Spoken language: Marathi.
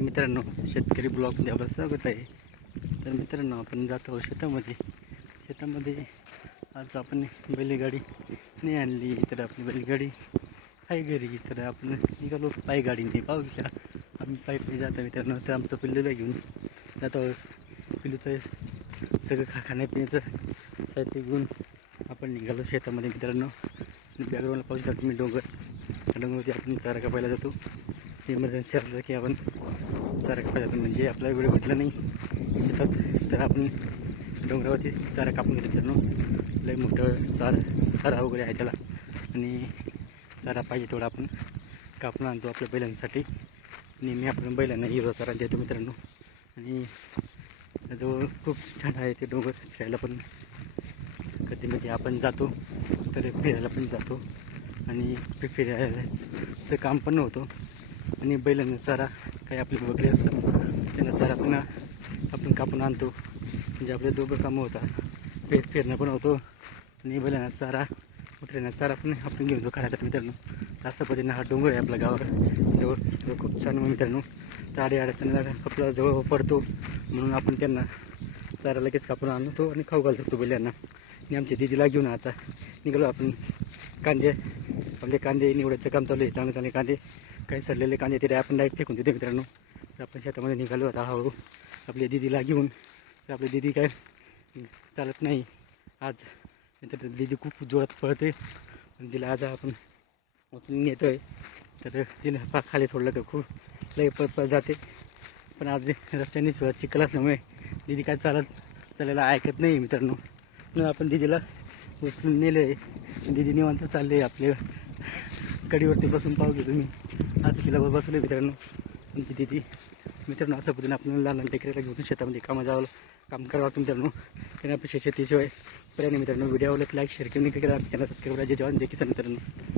मित्रांनो शेतकरी ब्लॉकमध्ये आपलं स्वागत आहे. तर मित्रांनो आपण जातो शेतामध्ये. शेतामध्ये आज आपण बैलगाडी नाही आणली तर आपली बैलगाडी आहे घरी. तर आपण निघालो पायी गाडीने पाहू घ्या आम्ही पायी पायी जातो मित्रांनो. तर आमचं पिल्लूला घेऊन जातो पिल्लूचं सगळं खा खाण्यापिण्याचं साहित्य घेऊन आपण निघालो शेतामध्ये मित्रांनो. बॅकग्राऊंडला पाहू शकता तुम्ही डोंगर. डोंगरवरती आपण चारा कापायला जातो. इमर्जन्सी असलं की आपण चारा कापायला जातो. म्हणजे आपला वेळ भेटला नाही. शेतात तर आपण डोंगरावरती चारा कापून घेतो मित्रांनो लई मोठं चारा चारा वगैरे आहे त्याला. आणि चारा पाहिजे तेवढा आपण कापून आणतो आपल्या बैलांसाठी. नेहमी आपण बैलांना हिरवा चारा देतो मित्रांनो. आणि जवळ खूप छान आहे ते डोंगर. फिरायला पण कधीमध्ये आपण जातो. तर फिरायला पण जातो. आणि फिरायचं काम पण होतो. आणि बैलांना चारा काही आपली वगैरे असतात त्यांना चारा पण आपण कापून आणतो. म्हणजे आपले दोघं कामं होतात. फिर फिरणं पण होतो आणि बैलांना चारा उठल्यानं चारा पण आपण घेऊन जातो खाण्यासाठी मित्रांनो. असं पद्धतीनं हा डोंगर आहे आपल्या गावावर जवळ जवळ खूप छान मित्रांनो. तर आडी अडचणीला आपला जवळ पडतो. म्हणून आपण त्यांना चारा लगेच कापून आणतो आणि खाऊ घालतो बैलांना. आणि आमच्या दिदीला घेऊन आता निघालो आपण. कांदे आपले कांदे निवडायचं काम चालू आहे चांगले चांगले कांदे. काही सडलेले कांदे तिथे आपण डायरेक्ट फेकून देतो मित्रांनो. तर आपण शेतामध्ये निघालो आता हळूहळू. आपल्या दिदीला घेऊन. तर आपली दिदी काय चालत नाही. आज नंतर दिदी खूप जोरात पळते. पण तिला आज आपण उचलून आहे तर तिनं पा खाली सोडलं तर खूप लई पळ पळ जाते. पण आज रस्त्याने सुद्धा चिखल असल्यामुळे दिदी काय चालत चालायला ऐकत नाही मित्रांनो. म्हणून आपण दिदीला उचलून नेलं. आहे दिदी निवांत चालले आहे आपल्या कडीवरती बसून पाहू घे तुम्ही. असं तिला बसवले मित्रांनो. आमची दिदी. मित्रांनो असं पद्धतीने आपण लहान लहान टेकऱ्याला घेऊन शेतामध्ये कामं जावं काम करावं लागतं मित्रांनो. त्यांना अपेक्षा शेतीशिवाय पर्याय मित्रांनो. व्हिडिओ आवडत लाईक शेअर केलं करा. चॅनल सबस्क्राईब करा. जे जेवण जे किसान मित्रांनो.